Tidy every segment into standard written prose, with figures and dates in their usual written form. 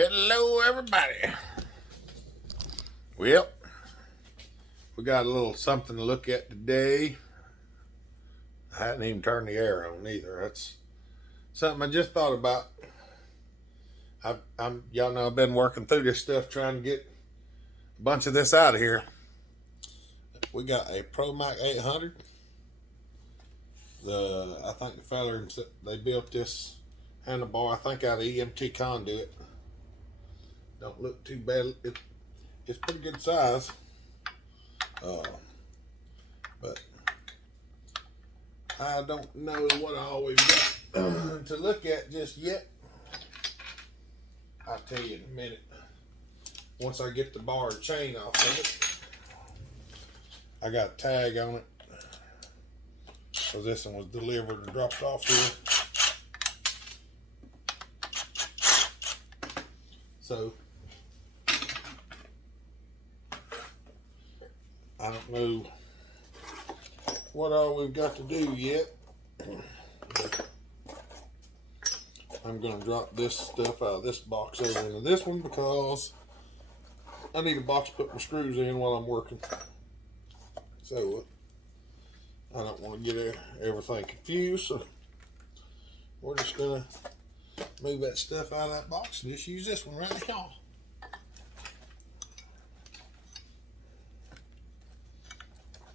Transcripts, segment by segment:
Hello, everybody. Well, we got a little something to look at today. I hadn't even turned the air on either. That's something I just thought about. Y'all know I've been working through this stuff trying to get a bunch of this out of here. We got a Pro Mac 800. I think the fella they built this handlebar, I think, out of EMT conduit. Don't look too bad. It's pretty good size. But I don't know what all we've got to look at just yet. I'll tell you in a minute. Once I get the bar and chain off of it. I got a tag on it. So this one was delivered and dropped off here. So I don't know what all we've got to do yet. I'm going to drop this stuff out of this box over into this one because I need a box to put my screws in while I'm working. So I don't want to get everything confused. So we're just going to move that stuff out of that box and just use this one right now.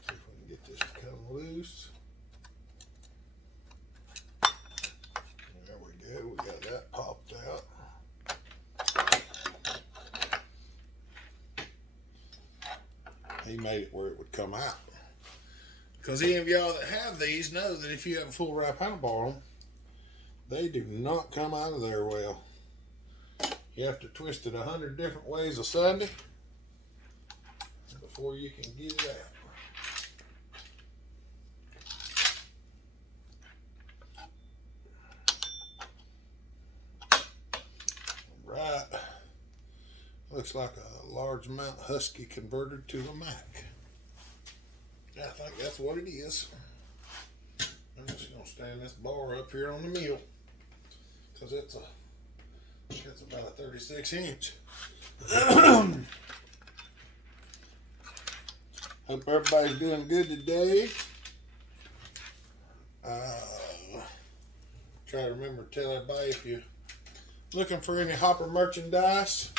See if we can get this to come loose. There we go. We got that popped out. He made it where it would come out. Because any of y'all that have these know that if you have a full wrap handlebar on them, they do not come out of there well. You have to twist it 100 different ways a Sunday before you can get it out. Right. Looks like a large amount Husky converted to a Mac. I think that's what it is. I'm just going to stand this bar up here on the mill because it's about a 36 inch. Hope everybody's doing good today. Try to remember to tell everybody if you're looking for any Hopper merchandise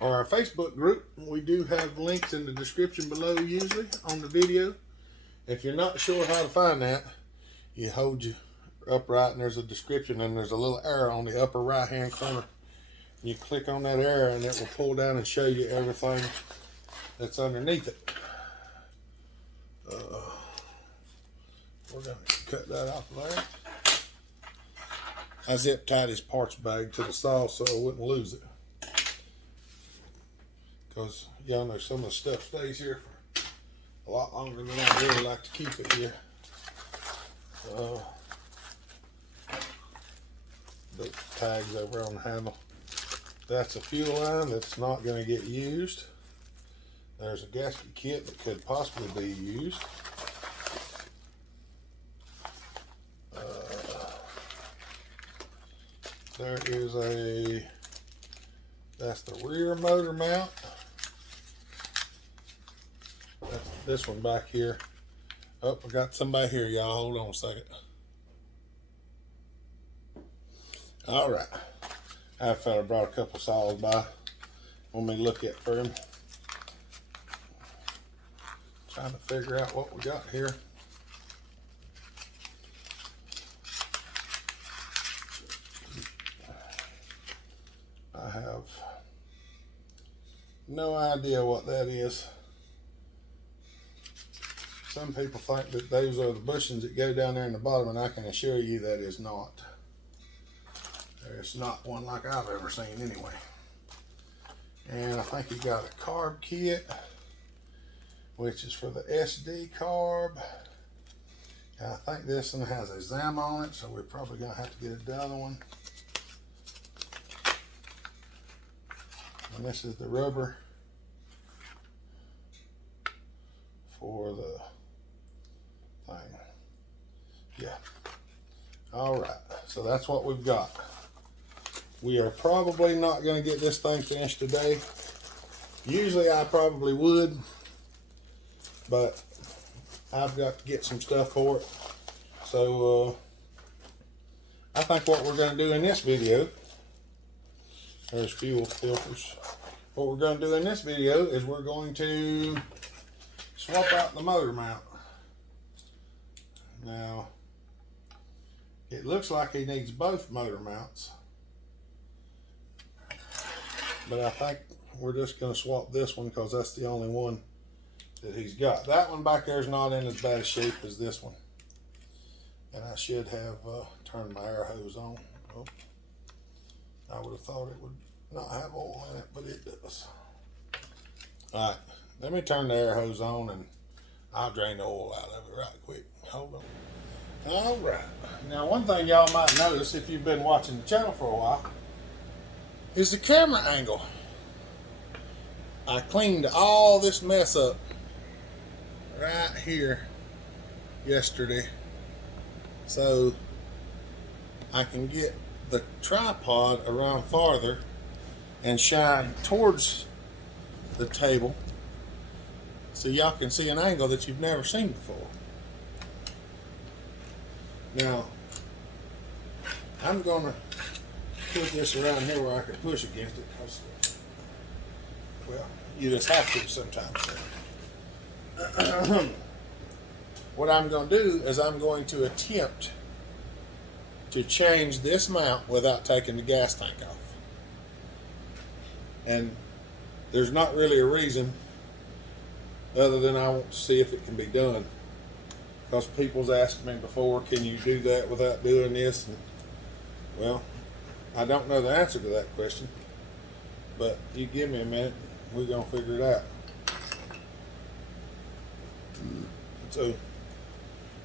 or our Facebook group, we do have links in the description below usually on the video. If you're not sure how to find that, you hold your upright and there's a description and there's a little arrow on the upper right hand corner. You click on that arrow and it will pull down and show you everything that's underneath it. We're going to cut that off there. I zip tied his parts bag to the saw so I wouldn't lose it. Because y'all know some of the stuff stays here for a lot longer than I really like to keep it here. The tags over on the handle. That's a fuel line that's not going to get used. There's a gasket kit that could possibly be used. There is that's the rear motor mount. That's this one back here. Oh, I got somebody here, y'all. Hold on a second. All right. That fella brought a couple saws by. Want me to look at for him. Trying to figure out what we got here. I have no idea what that is. Some people think that those are the bushings that go down there in the bottom, and I can assure you that is not. There's not one like I've ever seen anyway. And I think he got a carb kit, which is for the SD carb. And I think this one has a ZAM on it, so we're probably gonna have to get another one. And this is the rubber for the thing. Yeah. All right. So that's what we've got. We are probably not going to get this thing finished today. Usually I probably would, but I've got to get some stuff for it. So I think what we're going to do in this video, there's fuel filters. What we're going to do in this video is we're going to swap out the motor mount. Now, it looks like he needs both motor mounts, but I think we're just going to swap this one because that's the only one that he's got. That one back there is not in as bad a shape as this one. And I should have turned my air hose on. Oh, I would have thought it would not have oil in it, but it does. All right, let me turn the air hose on and I'll drain the oil out of it right quick. Hold on. All right. Now, one thing y'all might notice if you've been watching the channel for a while is the camera angle. I cleaned all this mess up right here yesterday so I can get the tripod around farther and shine towards the table so y'all can see an angle that you've never seen before. Now, I'm going to put this around here where I can push against it because, well, you just have to sometimes. What I'm going to do is I'm going to attempt to change this mount without taking the gas tank off. And there's not really a reason other than I want to see if it can be done. Because people's asked me before, can you do that without doing this? And, well, I don't know the answer to that question. But you give me a minute, we're going to figure it out. So,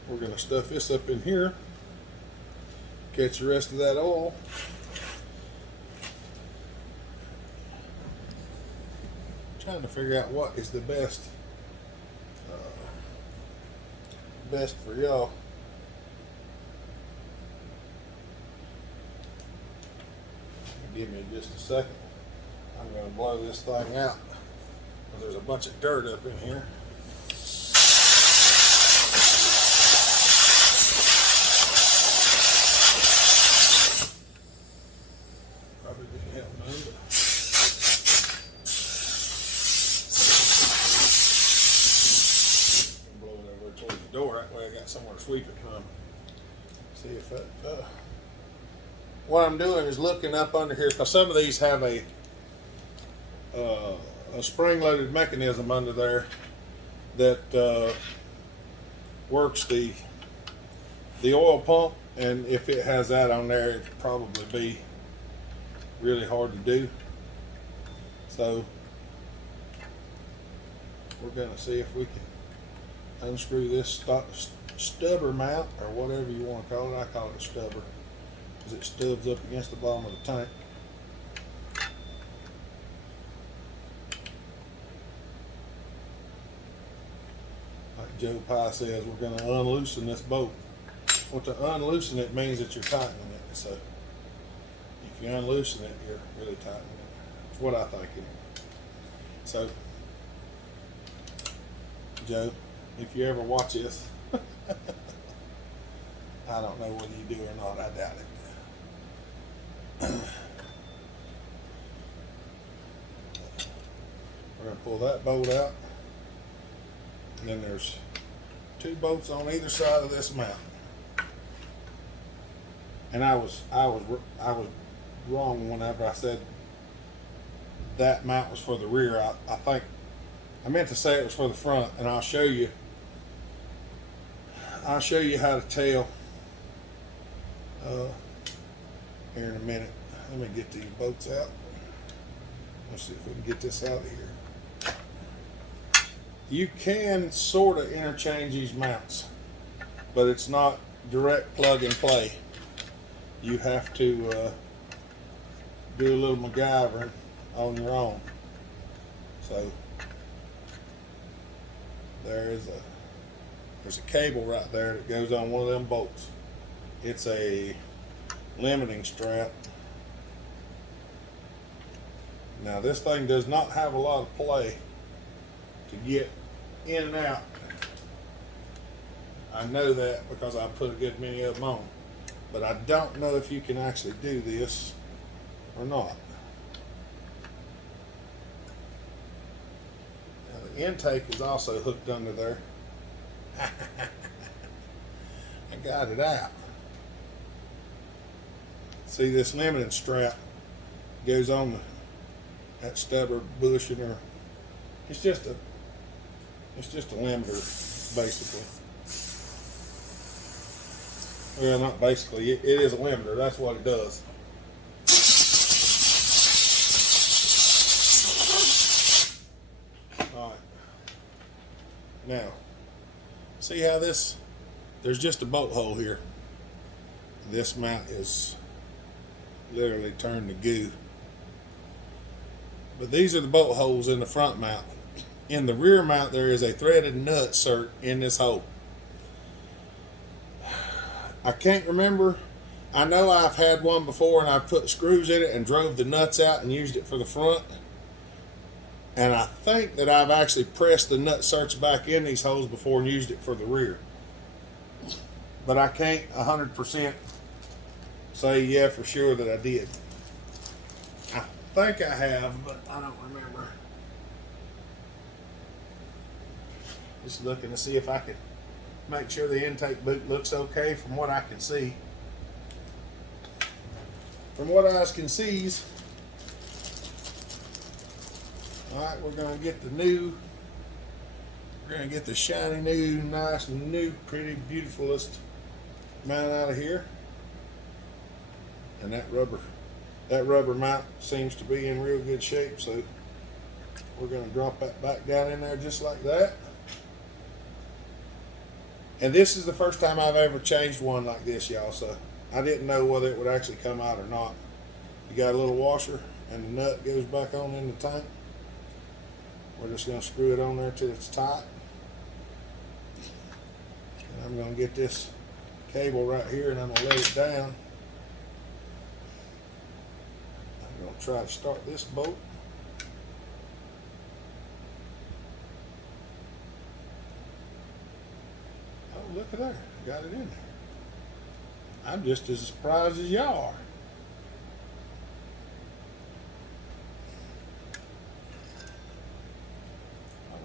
we're going to stuff this up in here. Catch the rest of that oil. Trying to figure out what is the best for y'all. Give me just a second. I'm going to blow this thing out because there's a bunch of dirt up in here. Probably didn't help none, but blow it over towards the door. That way I got somewhere to sweep it from. See if that. What I'm doing is looking up under here because some of these have a spring-loaded mechanism under there that works the oil pump, and if it has that on there, it'd probably be really hard to do. So we're going to see if we can unscrew this stubber mount, or whatever you want to call it. I call it a stubber because it stubs up against the bottom of the tank. Like Joe Pye says, we're going to unloosen this bolt. Well, to unloosen it means that you're tightening it. So if you unloosen it, you're really tightening it. That's what I think. So, Joe, if you ever watch this, I don't know whether you do or not. I doubt it. We're going to pull that bolt out. And then there's 2 bolts on either side of this mount. And I was wrong whenever I said that mount was for the rear. I think I meant to say it was for the front, and I'll show you how to tell here in a minute. Let me get these bolts out. Let's see if we can get this out of here. You can sort of interchange these mounts, but it's not direct plug and play. You have to do a little MacGyvering on your own. So there's a cable right there that goes on one of them bolts. It's a limiting strap, Now this thing does not have a lot of play to get in and out. I know that because I put a good many of them on. But I don't know if you can actually do this or not. Now the intake is also hooked under there. I got it out. See, this limiting strap goes on that stubber bushing, or it's just a limiter basically. Well, not basically, it is a limiter. That's what it does. All right. Now, see how there's just a bolt hole here. This mount is literally turned to goo. But these are the bolt holes in the front mount. In the rear mount, there is a threaded nut insert in this hole. I can't remember. I know I've had one before and I've put screws in it and drove the nuts out and used it for the front. And I think that I've actually pressed the nut inserts back in these holes before and used it for the rear. But I can't 100% say yeah for sure that I did. I think I have, but I don't remember. Just looking to see if I could make sure the intake boot looks okay from what I can see. From what I can see, alright, we're going to get the shiny new, nice new, pretty, beautifulest mount out of here. And that rubber mount seems to be in real good shape, so we're going to drop that back down in there just like that. And this is the first time I've ever changed one like this, y'all, so I didn't know whether it would actually come out or not. You got a little washer and the nut goes back on in the tank. We're just going to screw it on there till it's tight. And I'm going to get this cable right here and I'm going to lay it down. I'm going to try to start this bolt. Oh, look at there. Got it in there. I'm just as surprised as y'all are.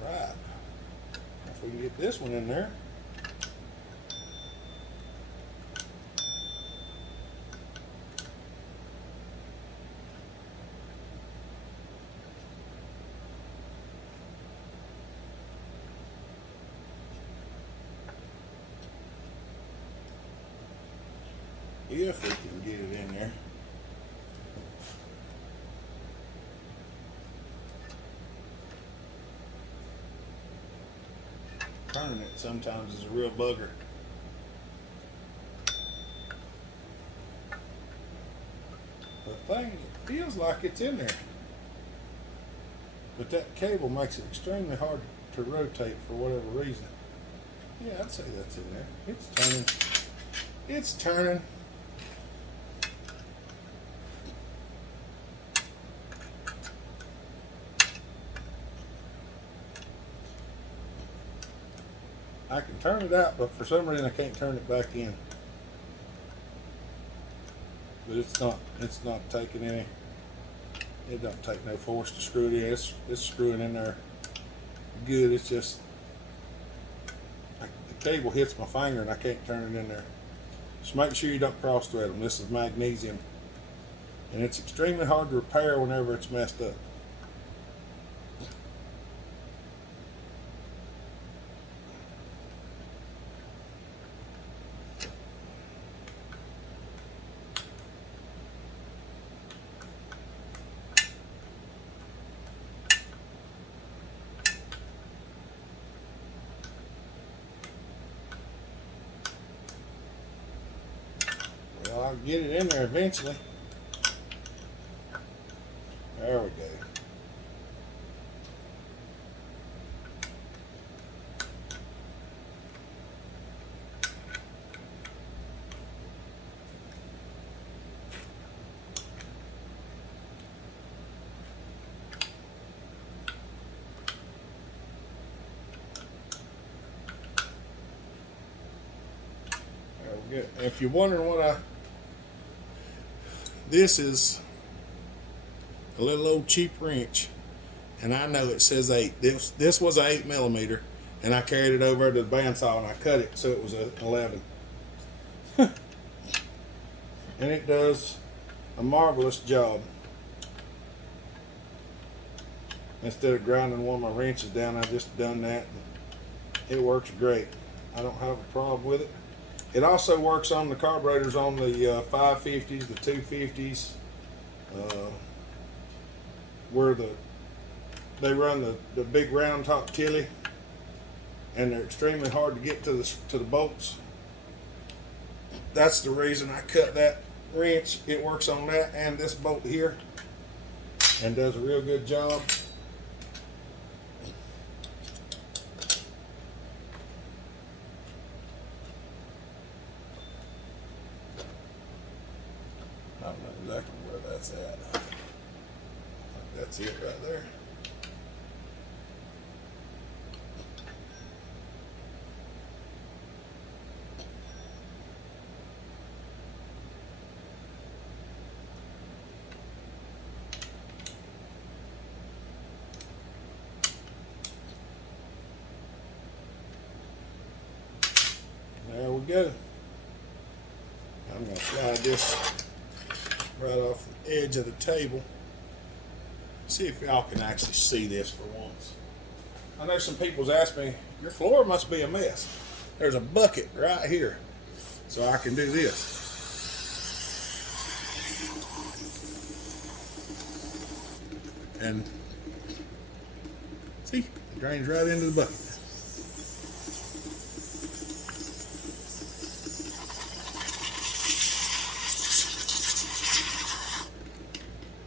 Alright. If we can get this one in there. If we can get it in there. Turning it sometimes is a real bugger. The thing, it feels like it's in there. But that cable makes it extremely hard to rotate for whatever reason. Yeah, I'd say that's in there. It's turning. It's turning. I can turn it out, but for some reason I can't turn it back in. But it's not taking any, it don't take no force to screw it in. It's screwing in there good. It's just, the cable hits my finger and I can't turn it in there. Just make sure you don't cross thread them. This is magnesium. And it's extremely hard to repair whenever it's messed up. Well, I'll get it in there eventually. There we go. If you're wondering what this is a little old cheap wrench, and I know it says 8. This was an 8mm, and I carried it over to the bandsaw and I cut it so it was a 11. And it does a marvelous job. Instead of grinding one of my wrenches down, I just done that. It works great. I don't have a problem with it. It also works on the carburetors on the 550s, the 250s, where they run the big round top Tilly, and they're extremely hard to get to the bolts. That's the reason I cut that wrench. It works on that and this bolt here, and does a real good job. I don't know exactly where that's at. I think that's it right there. There we go. I'm going to slide this right off the edge of the table. See if y'all can actually see this for once. I know some people's asked me, your floor must be a mess. There's a bucket right here, so I can do this. And see, it drains right into the bucket.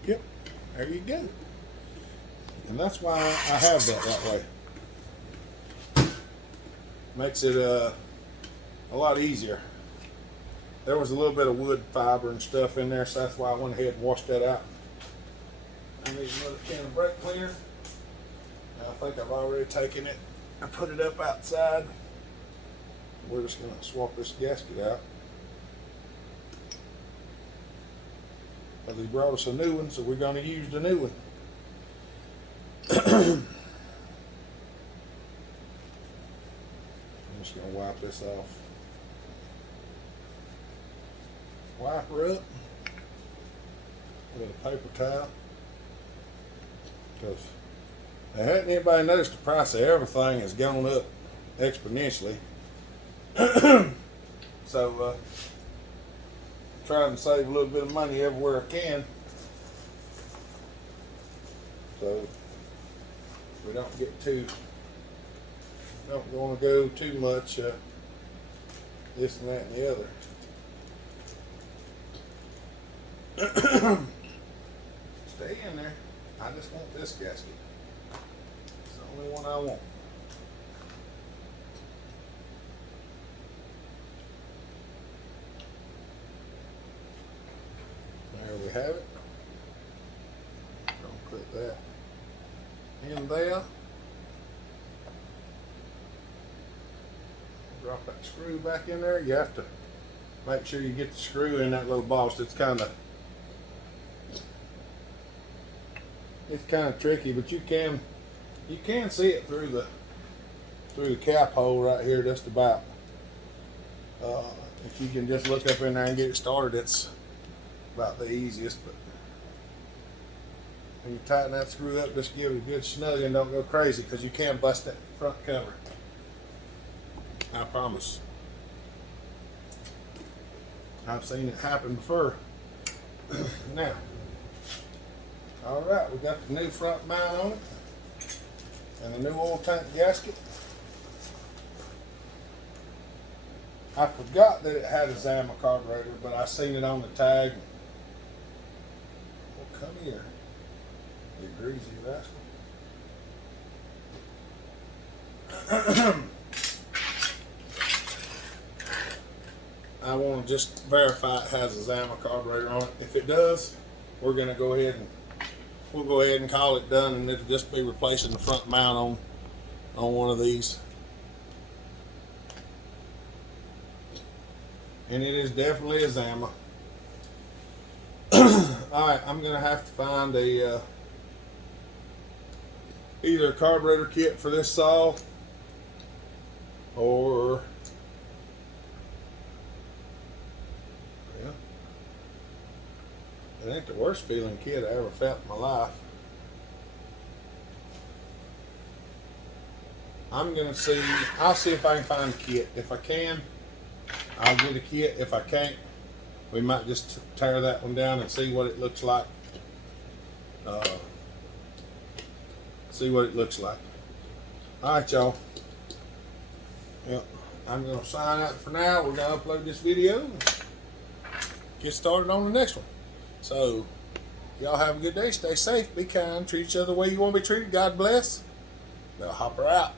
Yep, there you go. And that's why I have that way. Makes it a lot easier. There was a little bit of wood fiber and stuff in there, so that's why I went ahead and washed that out. I need another can of brake cleaner. I think I've already taken it and put it up outside. We're just going to swap this gasket out. Because he brought us a new one, so we're going to use the new one. I'm just going to wipe this off. Wipe her up with a paper towel. Because hasn't anybody noticed the price of everything has gone up exponentially? So trying to save a little bit of money everywhere I can, so we don't get don't want to go too much this and that and the other. Stay in there. I just want this gasket. It's the only one I want. There we have it. Don't put that in there. Drop that screw back in there. You have to make sure you get the screw in that little boss. It's kind of tricky, but you can see it through the cap hole right here just about. If you can just look up in there and get it started, it's about the easiest. But when you tighten that screw up, just give it a good snug and don't go crazy, because you can bust that front cover. I promise. I've seen it happen before. Now, all right, we got the new front mount on it and the new oil tank gasket. I forgot that it had a Zama carburetor, but I seen it on the tag. Well, come here, you greasy rascal. I want to just verify it has a Zama carburetor on it. If it does, we're going to go ahead and call it done, and it'll just be replacing the front mount on one of these. and it is definitely a Zama. Alright, I'm going to have to find a either a carburetor kit for this saw, or it ain't the worst feeling kit I ever felt in my life. I'll see if I can find a kit. If I can, I'll get a kit. If I can't, we might just tear that one down and see what it looks like. Alright, y'all. Yep. I'm going to sign out for now. We're going to upload this video and get started on the next one. So, y'all have a good day. Stay safe. Be kind. Treat each other the way you want to be treated. God bless. Now, hopper out.